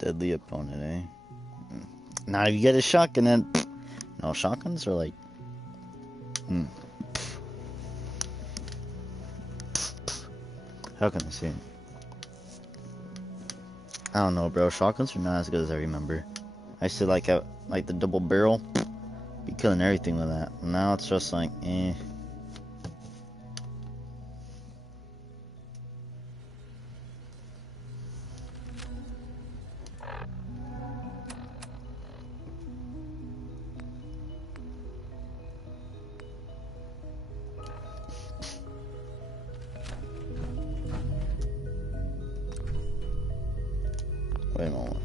deadly opponent, eh? Now if you get a shotgun, then no, shotguns are like, how can I say it? I don't know, bro. Shotguns are not as good as I remember. I used to like have like the double barrel, be killing everything with that. Now it's just like, eh. Wait a moment.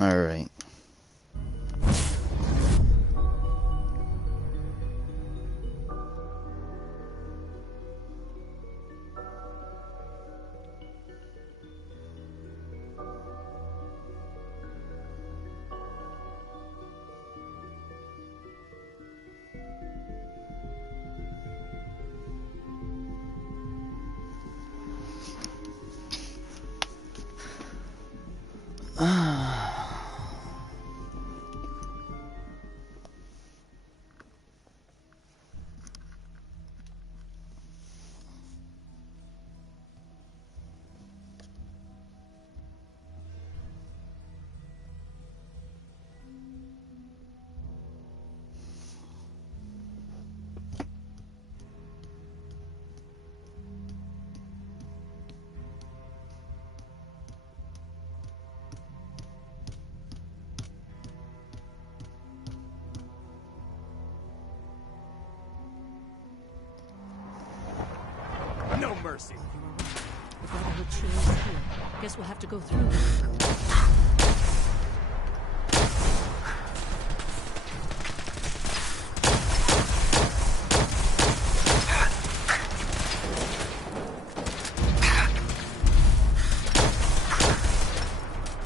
All right. No mercy. The Brotherhood trail is here. Guess we'll have to go through.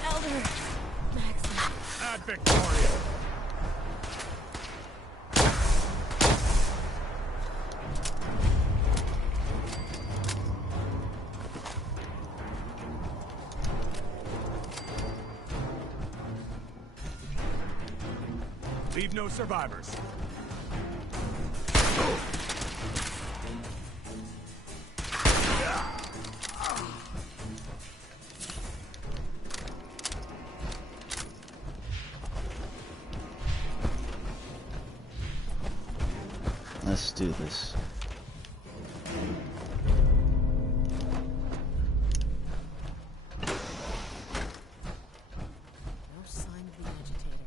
Elder! Maxim. Ad Victoria. Leave no survivors. Let's do this. No sign of the agitator.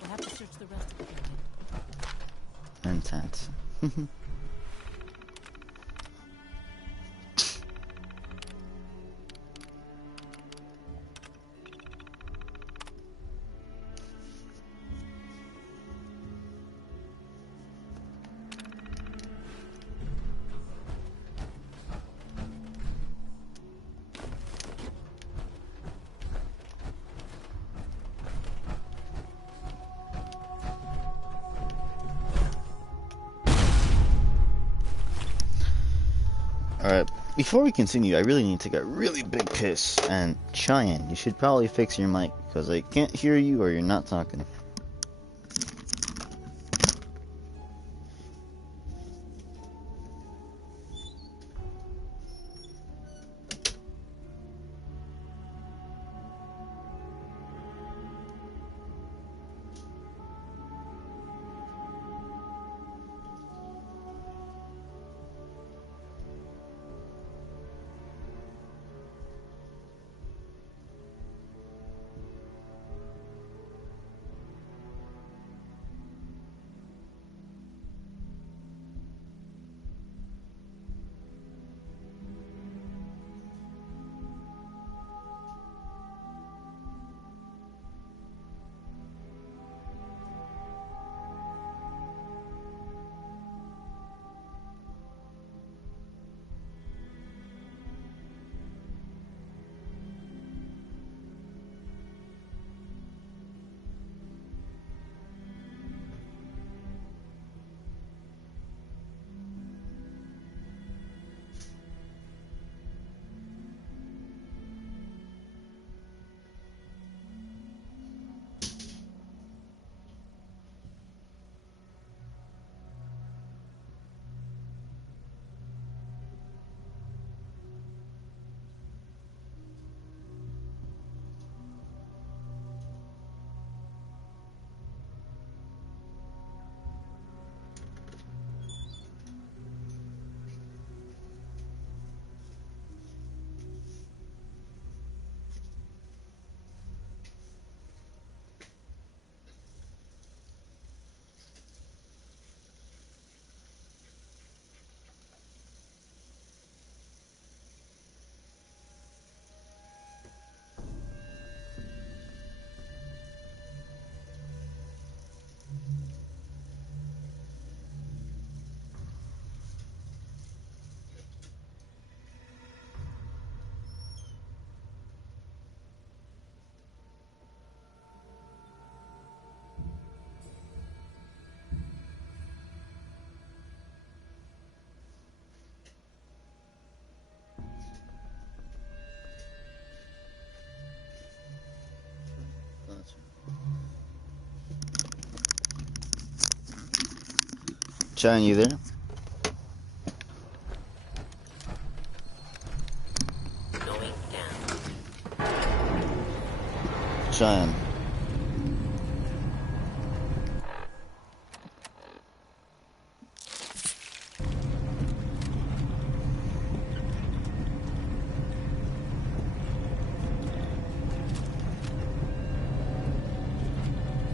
We'll have to search the rest of the building. Intense. Alright, before we continue, I really need to take a really big piss. And Cheyenne, you should probably fix your mic, because I can't hear you or you're not talking. Cheyenne, you there? Going down. Cheyenne.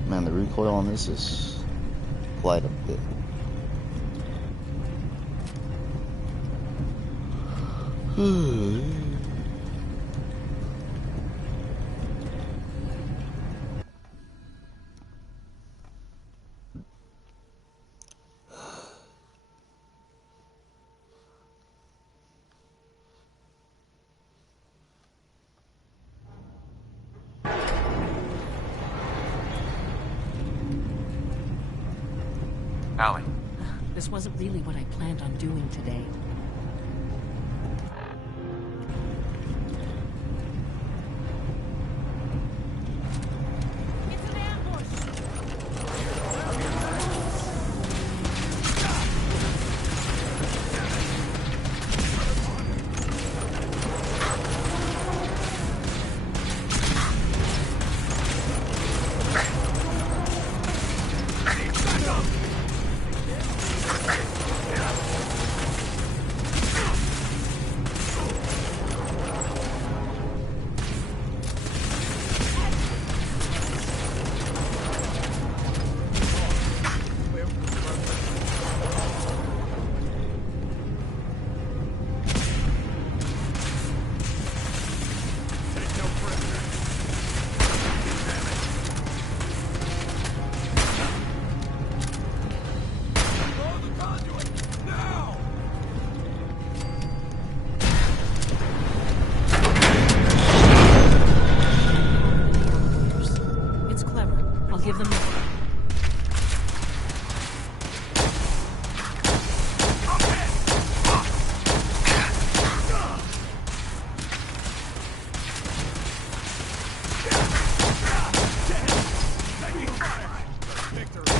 Man, the recoil on this is quite a bit. Allie, This wasn't really what I planned on doing today. It's an ambush! Take no prisoners. Blow the conduit! Now! It's clever. I'll give them that. Taking fire! Victory!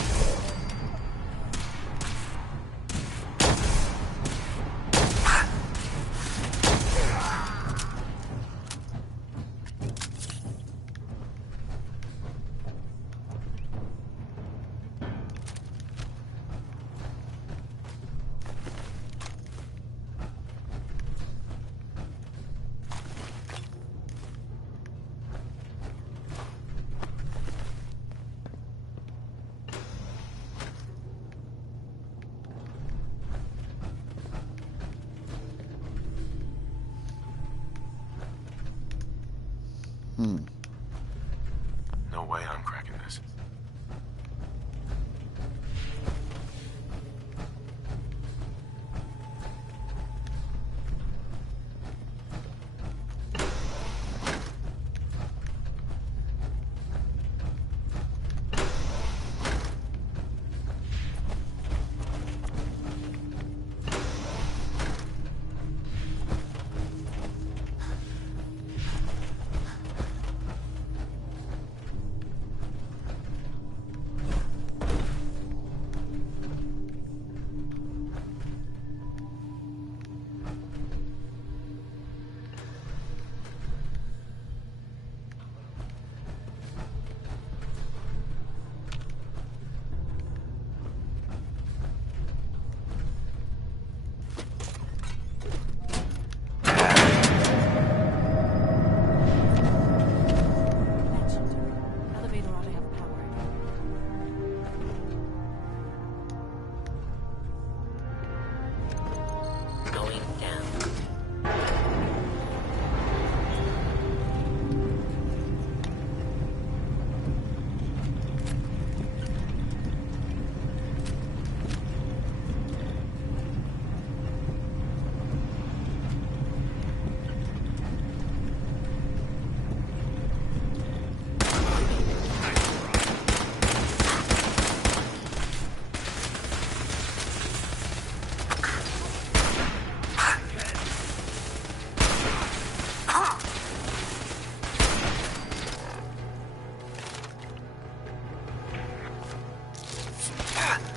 no way I'm cracking this.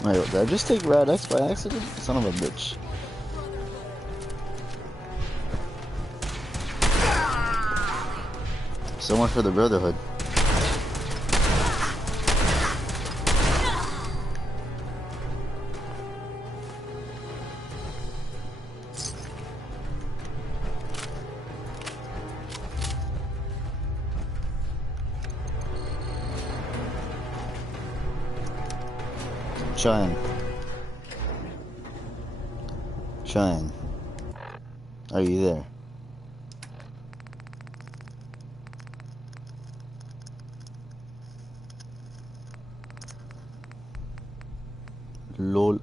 Wait, did I just take Rad X by accident? Son of a bitch. So much for the Brotherhood. Cheyenne. Cheyenne. Are you there? LOL.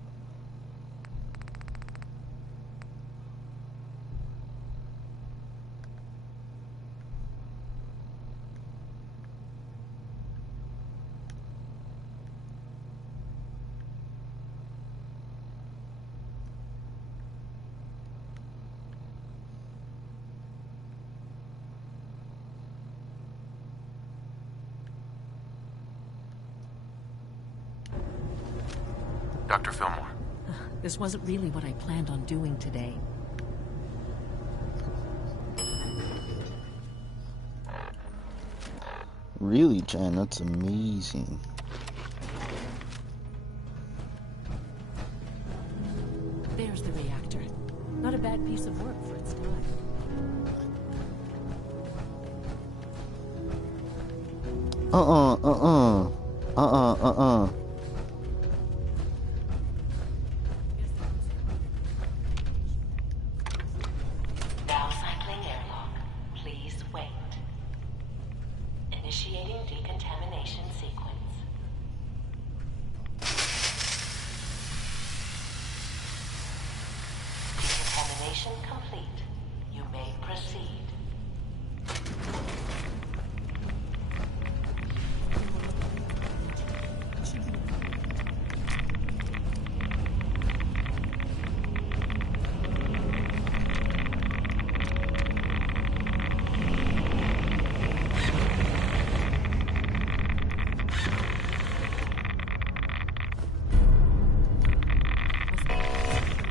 Dr. Fillmore. This wasn't really what I planned on doing today. Really, Cheyenne? That's amazing. There's the reactor. Not a bad piece of work for its time. Now cycling airlock. Please wait. Initiating decontamination sequence. Decontamination complete. You may proceed.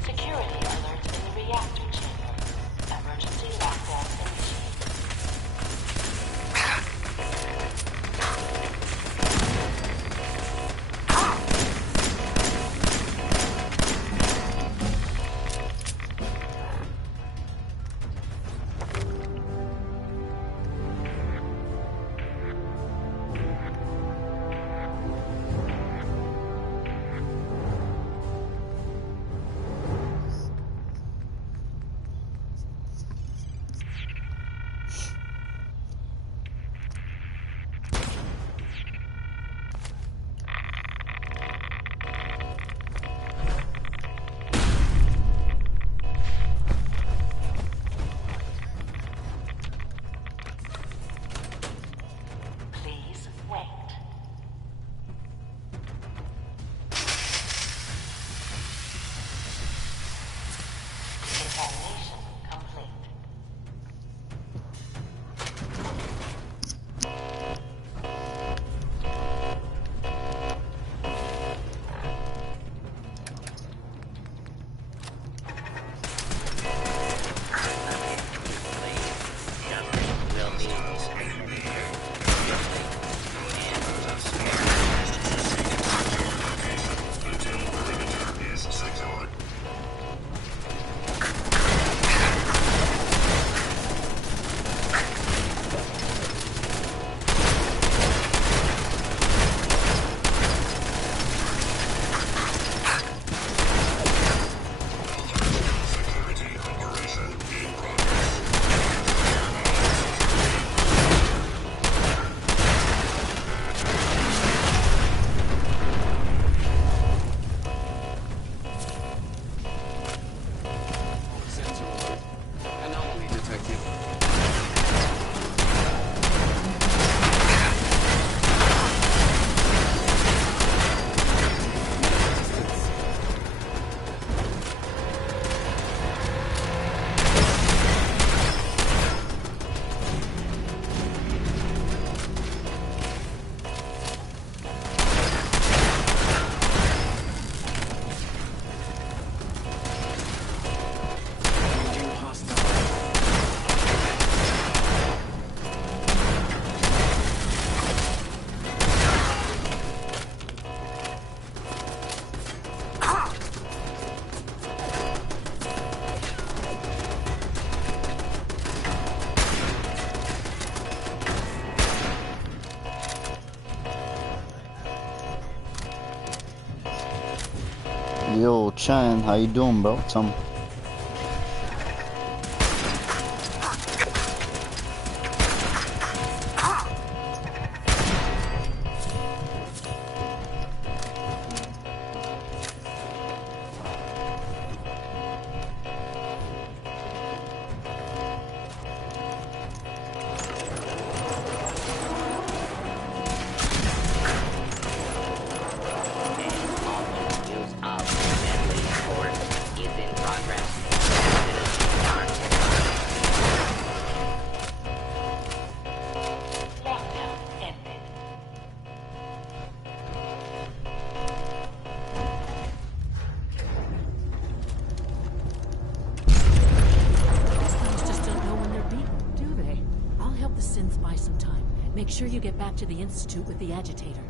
Security alert in the reactor chamber. Emergency lockdown Yo, Chan, how you doing, bro? Tell me. Use of deadly force is in progress. Lockdown ended. These guys just don't know when they're beaten, do they? I'll help the Sins buy some time. Make sure you get back to the Institute with the agitator.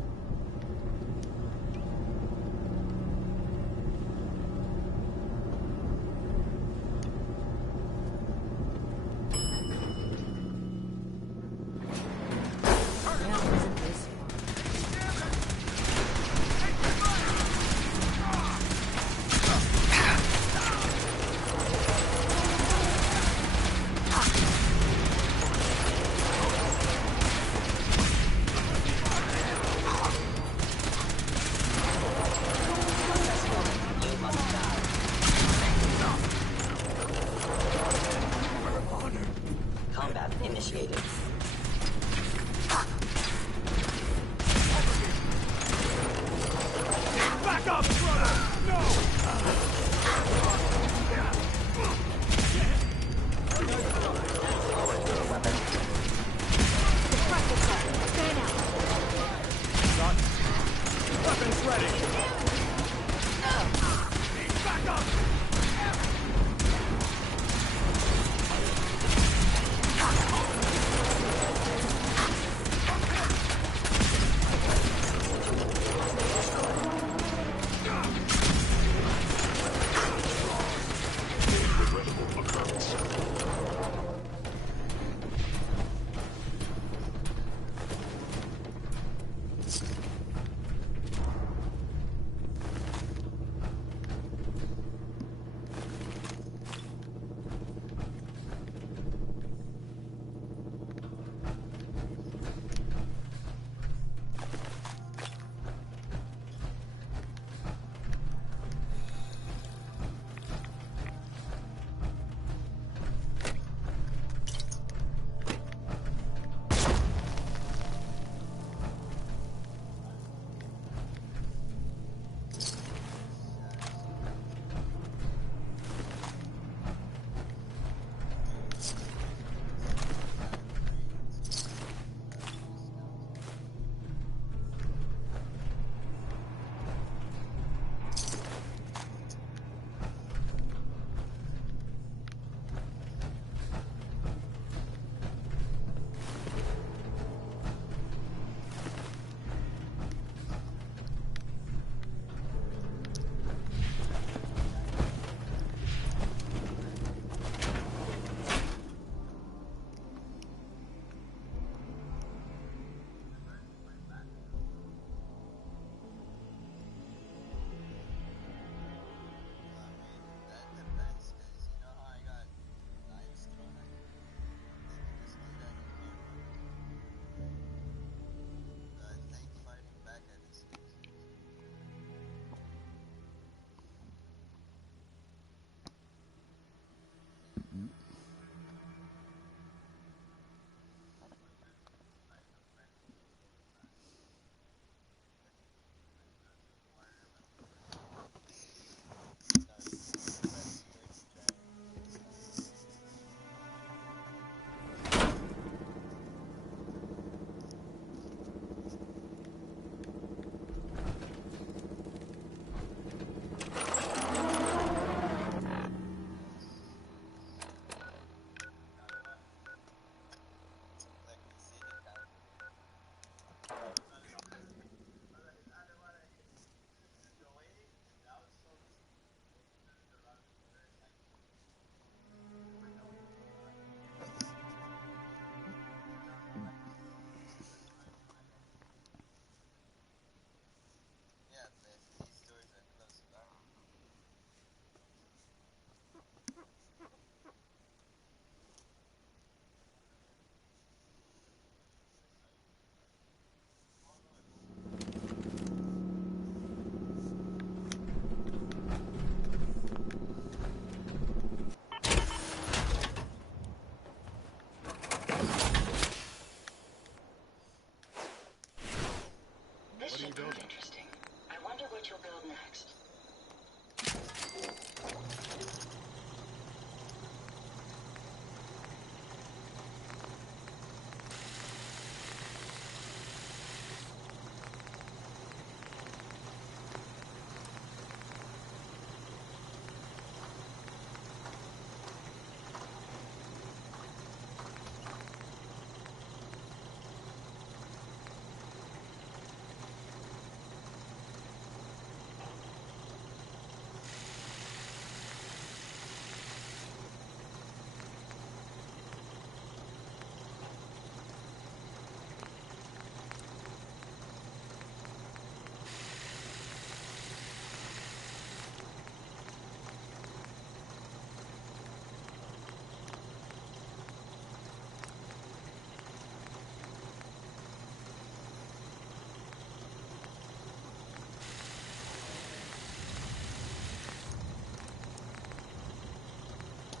That wasn't this far.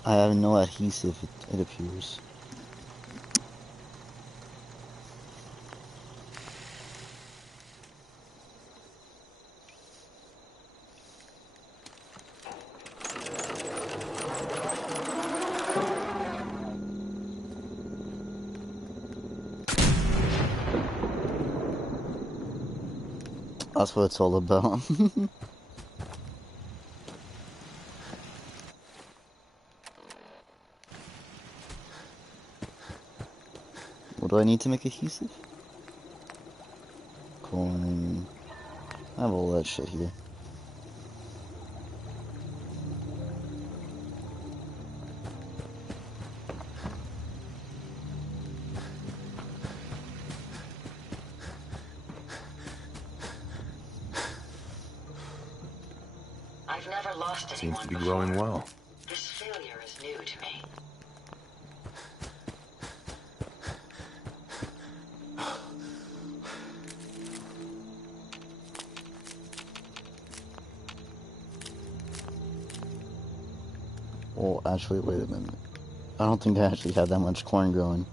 I have no adhesive, it appears. That's what it's all about. What do I need to make adhesive? Corn. I have all that shit here. I've never lost Seems anyone to be before. growing well. This failure is new to me. Oh, actually, wait a minute. I don't think I actually have that much corn growing.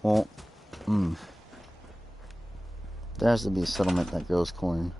Well, there has to be a settlement that grows corn.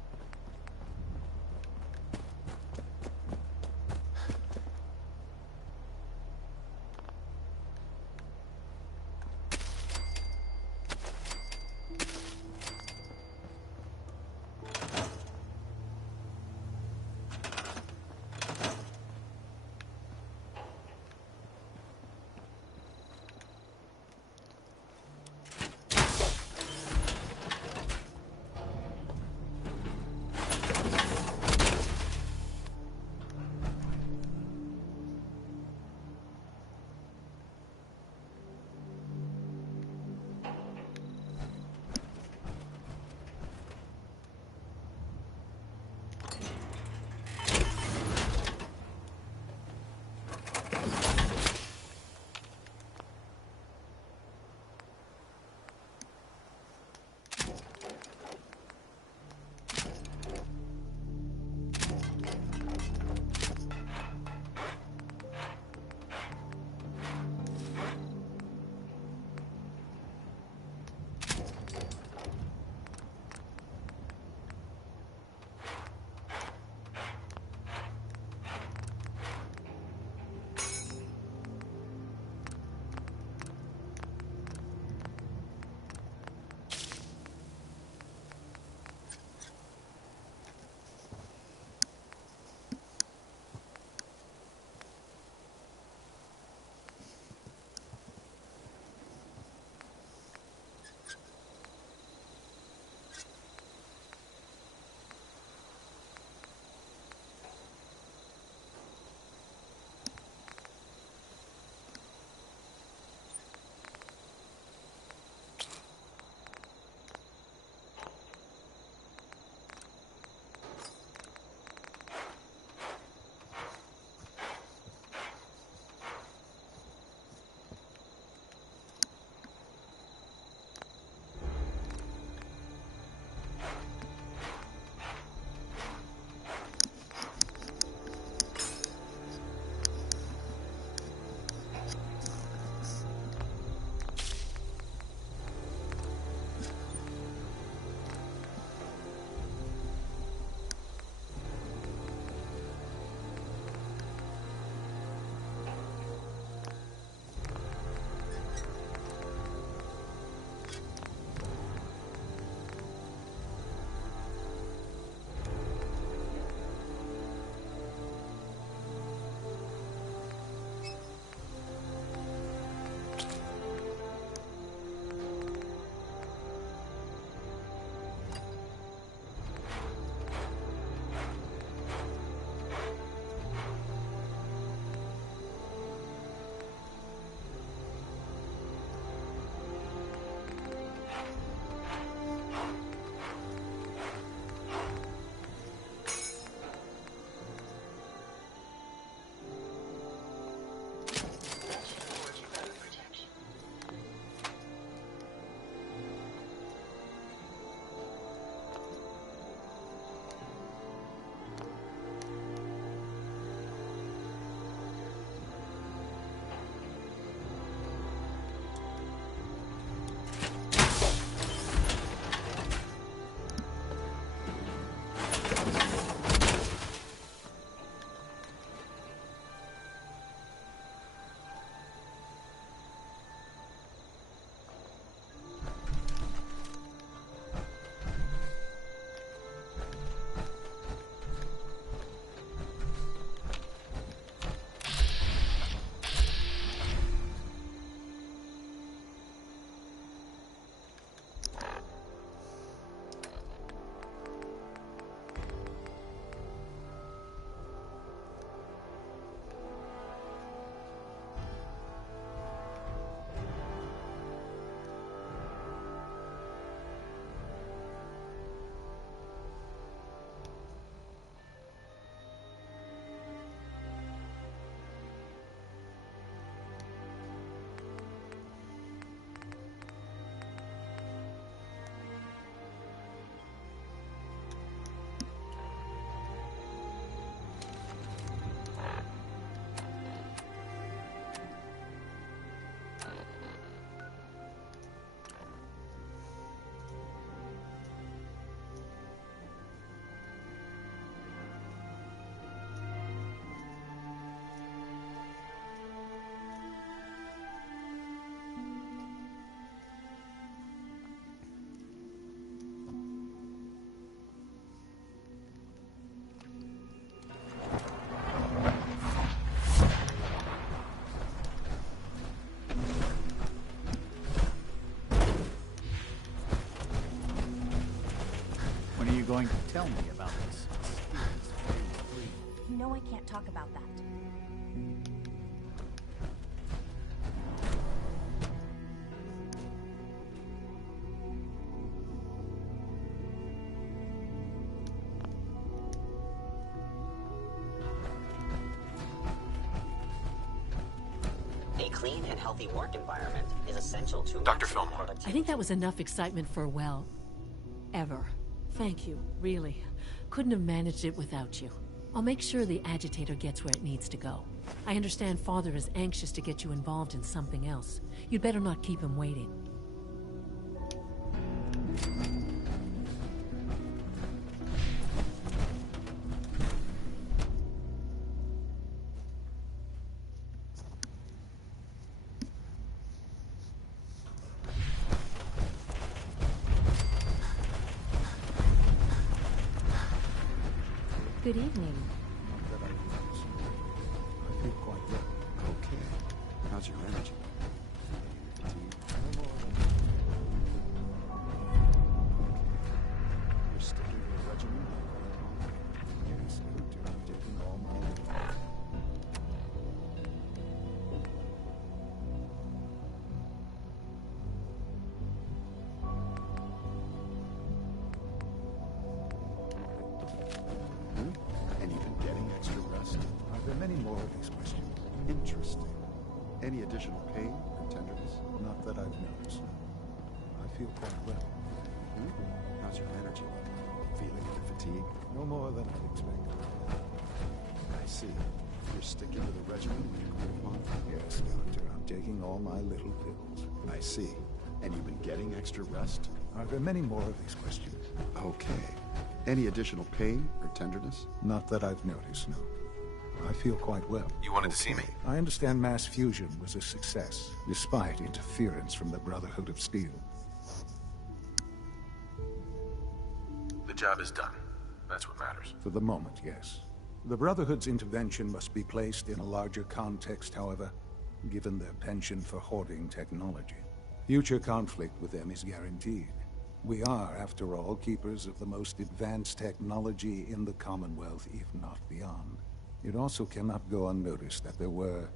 Tell me about this mysterious Phase 3. No, I can't talk about that. A clean and healthy work environment is essential to Dr. maximum Fillmore. productivity. I think that was enough excitement for, well, ever. Thank you, really. Couldn't have managed it without you. I'll make sure the agitator gets where it needs to go. I understand Father is anxious to get you involved in something else. You'd better not keep him waiting. Good evening. Not that I notice. I feel quite well. Okay. How's your energy? You're sticking to the regimen? Yes, Victor, I'm taking all my leave. And you've been getting extra rest? Are there many more of these questions? Interesting. Any additional pain or tenderness? Not that I've noticed. I feel quite well. How's your energy level? Feeling the fatigue? No more than I expected. I see. You're sticking to the regimen we agreed upon? Yes, Doctor, I'm taking all my little pills. I see. And you've been getting extra rest? Are there many more of these questions? Okay. Any additional pain or tenderness? Not that I've noticed, no. I feel quite well. You wanted to see me? I understand mass fusion was a success, despite interference from the Brotherhood of Steel. The job is done. That's what matters. For the moment, yes. The Brotherhood's intervention must be placed in a larger context, however, given their penchant for hoarding technology. Future conflict with them is guaranteed. We are, after all, keepers of the most advanced technology in the Commonwealth, if not beyond. It also cannot go unnoticed that there were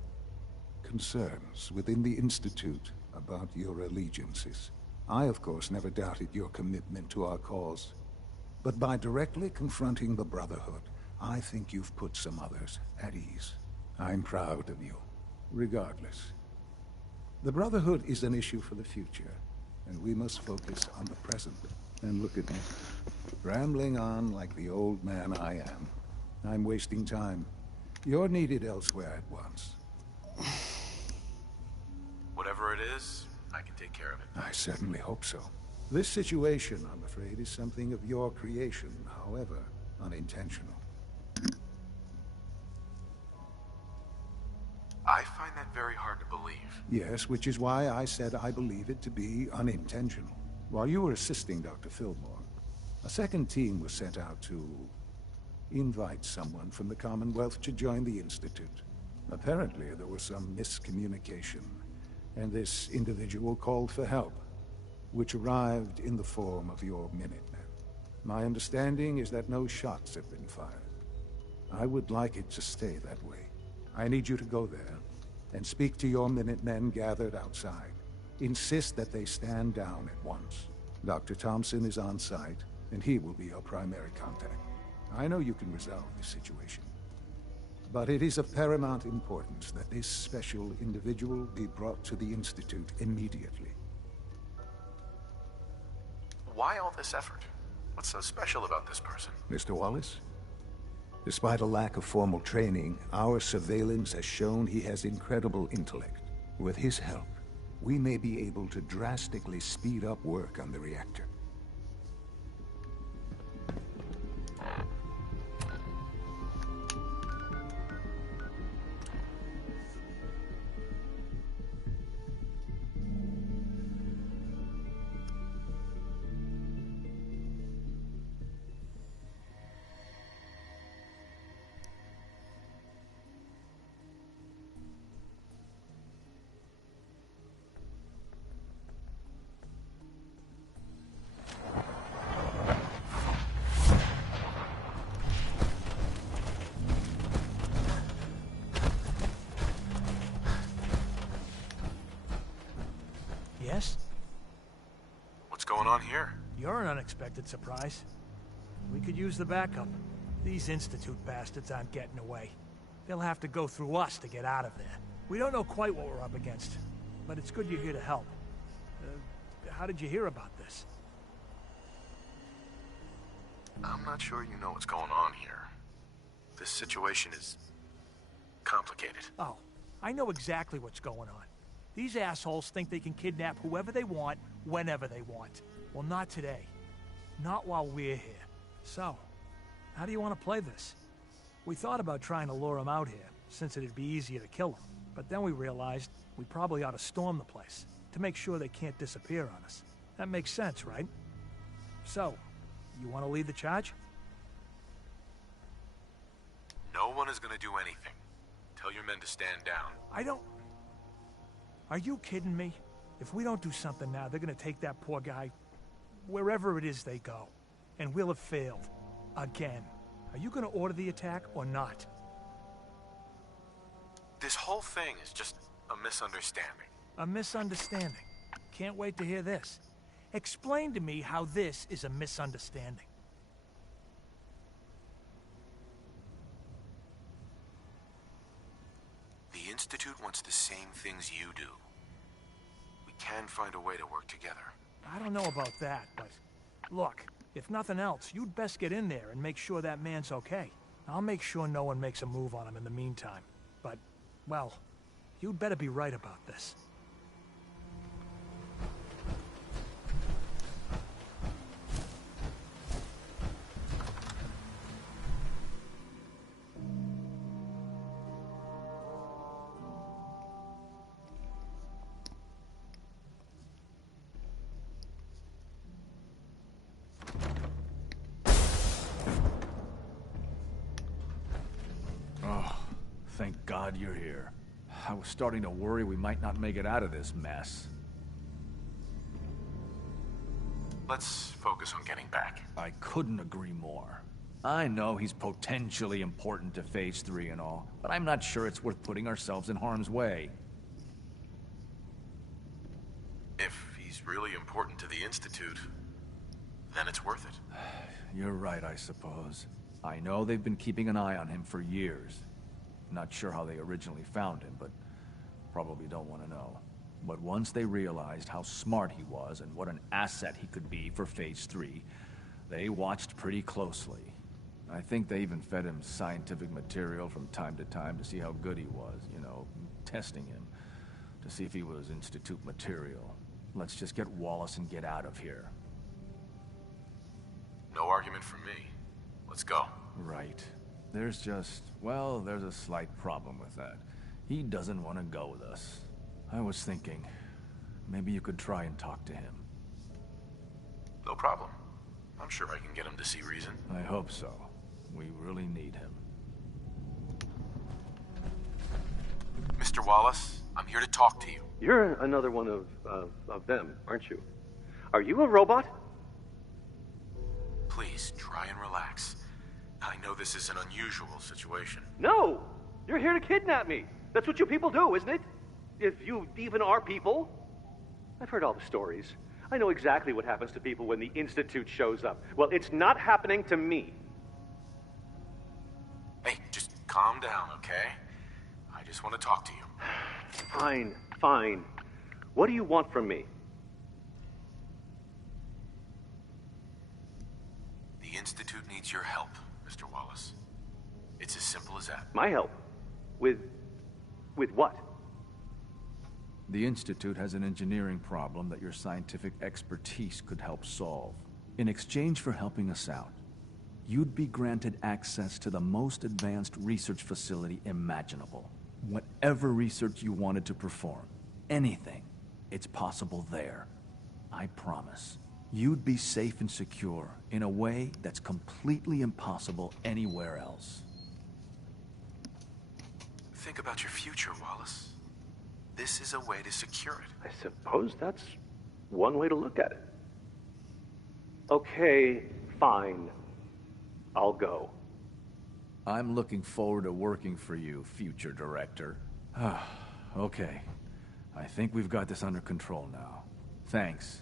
concerns within the Institute about your allegiances. I, of course, never doubted your commitment to our cause. But by directly confronting the Brotherhood, I think you've put some others at ease. I'm proud of you, regardless. The Brotherhood is an issue for the future, and we must focus on the present. And look at me, rambling on like the old man I am. I'm wasting time. You're needed elsewhere at once. Whatever it is, I can take care of it. I certainly hope so. This situation, I'm afraid, is something of your creation, however unintentional. I find that very hard to believe. Yes, which is why I said I believe it to be unintentional. While you were assisting Dr. Fillmore, a second team was sent out to invite someone from the Commonwealth to join the Institute. Apparently, there was some miscommunication, and this individual called for help, which arrived in the form of your Minutemen. My understanding is that no shots have been fired. I would like it to stay that way. I need you to go there and speak to your Minutemen gathered outside. Insist that they stand down at once. Dr. Thompson is on site, and he will be your primary contact. I know you can resolve this situation, but it is of paramount importance that this special individual be brought to the Institute immediately. Why all this effort? What's so special about this person? Mr. Wallace? Despite a lack of formal training, our surveillance has shown he has incredible intellect. With his help, we may be able to drastically speed up work on the reactor. Yes? What's going on here? You're an unexpected surprise. We could use the backup. These Institute bastards aren't getting away. They'll have to go through us to get out of there. We don't know quite what we're up against, but it's good you're here to help. How did you hear about this? I'm not sure you know what's going on here. This situation is complicated. Oh, I know exactly what's going on. These assholes think they can kidnap whoever they want, whenever they want. Well, not today. Not while we're here. So, how do you want to play this? We thought about trying to lure them out here, since it'd be easier to kill them. But then we realized we probably ought to storm the place, to make sure they can't disappear on us. That makes sense, right? So, you want to lead the charge? No one is going to do anything. Tell your men to stand down. I don't... Are you kidding me? If we don't do something now, they're going to take that poor guy wherever it is they go. And we'll have failed. Again. Are you going to order the attack or not? This whole thing is just a misunderstanding. A misunderstanding. Can't wait to hear this. Explain to me how this is a misunderstanding. The Institute wants the same things you do. We can find a way to work together. I don't know about that, but... Look, if nothing else, you'd best get in there and make sure that man's okay. I'll make sure no one makes a move on him in the meantime. But, well, you'd better be right about this. Thank God you're here. I was starting to worry we might not make it out of this mess. Let's focus on getting back. I couldn't agree more. I know he's potentially important to Phase 3 and all, but I'm not sure it's worth putting ourselves in harm's way. If he's really important to the Institute, then it's worth it. You're right, I suppose. I know they've been keeping an eye on him for years. Not sure how they originally found him, but probably don't want to know. But once they realized how smart he was and what an asset he could be for Phase 3, they watched pretty closely. I think they even fed him scientific material from time to time to see how good he was, you know, testing him, to see if he was Institute material. Let's just get Wallace and get out of here. No argument from me. Let's go. Right. There's just, well, there's a slight problem with that. He doesn't want to go with us. I was thinking, maybe you could try and talk to him. No problem. I'm sure I can get him to see reason. I hope so. We really need him. Mr. Wallace, I'm here to talk to you. You're another one of them, aren't you? Are you a robot? Please, try and relax. I know this is an unusual situation. No! You're here to kidnap me. That's what you people do, isn't it? If you even are people. I've heard all the stories. I know exactly what happens to people when the Institute shows up. Well, it's not happening to me. Hey, just calm down, okay? I just want to talk to you. Fine, fine. What do you want from me? The Institute needs your help, Mr. Wallace. It's as simple as that. My help? With what? The Institute has an engineering problem that your scientific expertise could help solve. In exchange for helping us out, you'd be granted access to the most advanced research facility imaginable. Whatever research you wanted to perform, anything, it's possible there. I promise. You'd be safe and secure in a way that's completely impossible anywhere else. Think about your future, Wallace. This is a way to secure it. I suppose that's one way to look at it. Okay, fine. I'll go. I'm looking forward to working for you, future director. Okay. I think we've got this under control now. Thanks.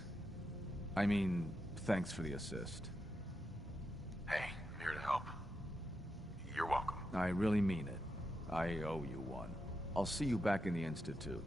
I mean, thanks for the assist. Hey, I'm here to help. You're welcome. I really mean it. I owe you one. I'll see you back in the Institute.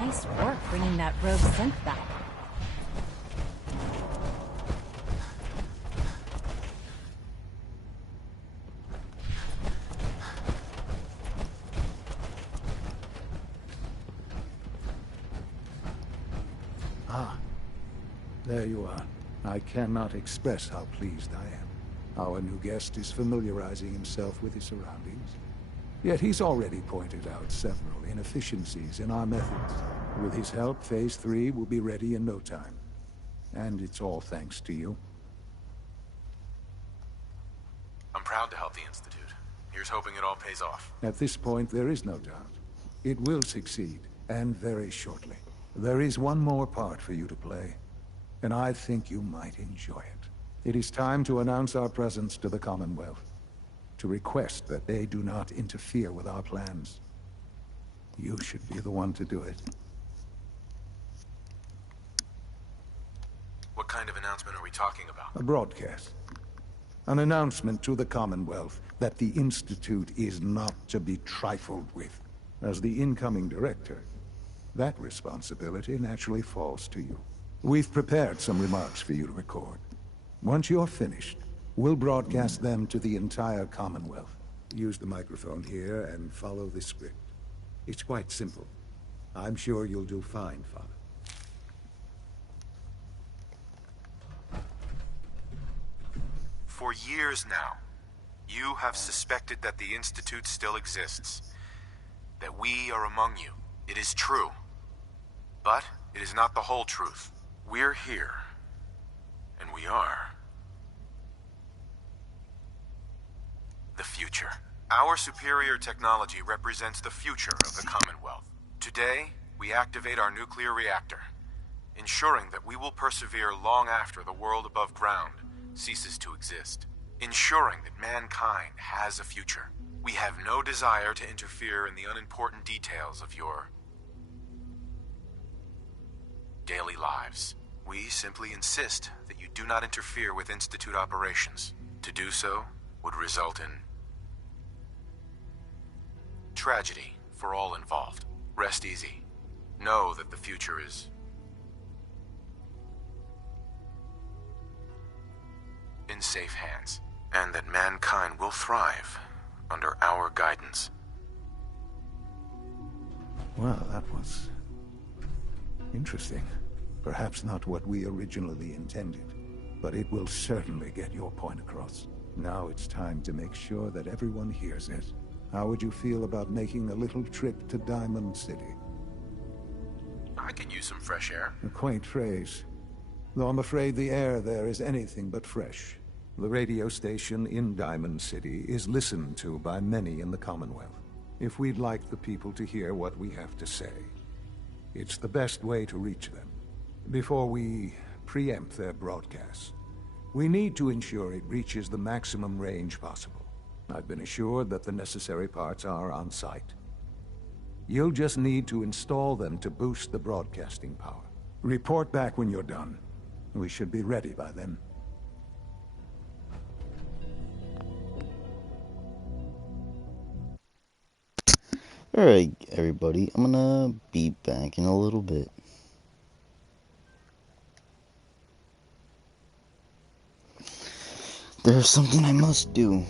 Nice work bringing that rogue synth back. Ah, there you are. I cannot express how pleased I am. Our new guest is familiarizing himself with his surroundings. Yet he's already pointed out several inefficiencies in our methods. With his help, Phase 3 will be ready in no time. And it's all thanks to you. I'm proud to help the Institute. Here's hoping it all pays off. At this point, there is no doubt. It will succeed, and very shortly. There is one more part for you to play, and I think you might enjoy it. It is time to announce our presence to the Commonwealth, to request that they do not interfere with our plans. You should be the one to do it. What kind of announcement are we talking about? A broadcast. An announcement to the Commonwealth that the Institute is not to be trifled with. As the incoming director, that responsibility naturally falls to you. We've prepared some remarks for you to record. Once you're finished, we'll broadcast them to the entire Commonwealth. Use the microphone here and follow the script. It's quite simple. I'm sure you'll do fine, Father. For years now, you have suspected that the Institute still exists. That we are among you. It is true. But it is not the whole truth. We're here. And we are. The future. Our superior technology represents the future of the Commonwealth. Today, we activate our nuclear reactor, ensuring that we will persevere long after the world above ground ceases to exist, ensuring that mankind has a future. We have no desire to interfere in the unimportant details of your daily lives. We simply insist that you do not interfere with Institute operations. To do so would result in tragedy for all involved. Rest easy. Know that the future is in safe hands, and that mankind will thrive under our guidance. Well, that was interesting. Perhaps not what we originally intended, but it will certainly get your point across. Now it's time to make sure that everyone hears it. How would you feel about making a little trip to Diamond City? I could use some fresh air. A quaint phrase, though I'm afraid the air there is anything but fresh. The radio station in Diamond City is listened to by many in the Commonwealth. If we'd like the people to hear what we have to say, it's the best way to reach them. Before we preempt their broadcast, we need to ensure it reaches the maximum range possible. I've been assured that the necessary parts are on site. You'll just need to install them to boost the broadcasting power. Report back when you're done. We should be ready by then. Alright, everybody, I'm gonna be back in a little bit. There's something I must do.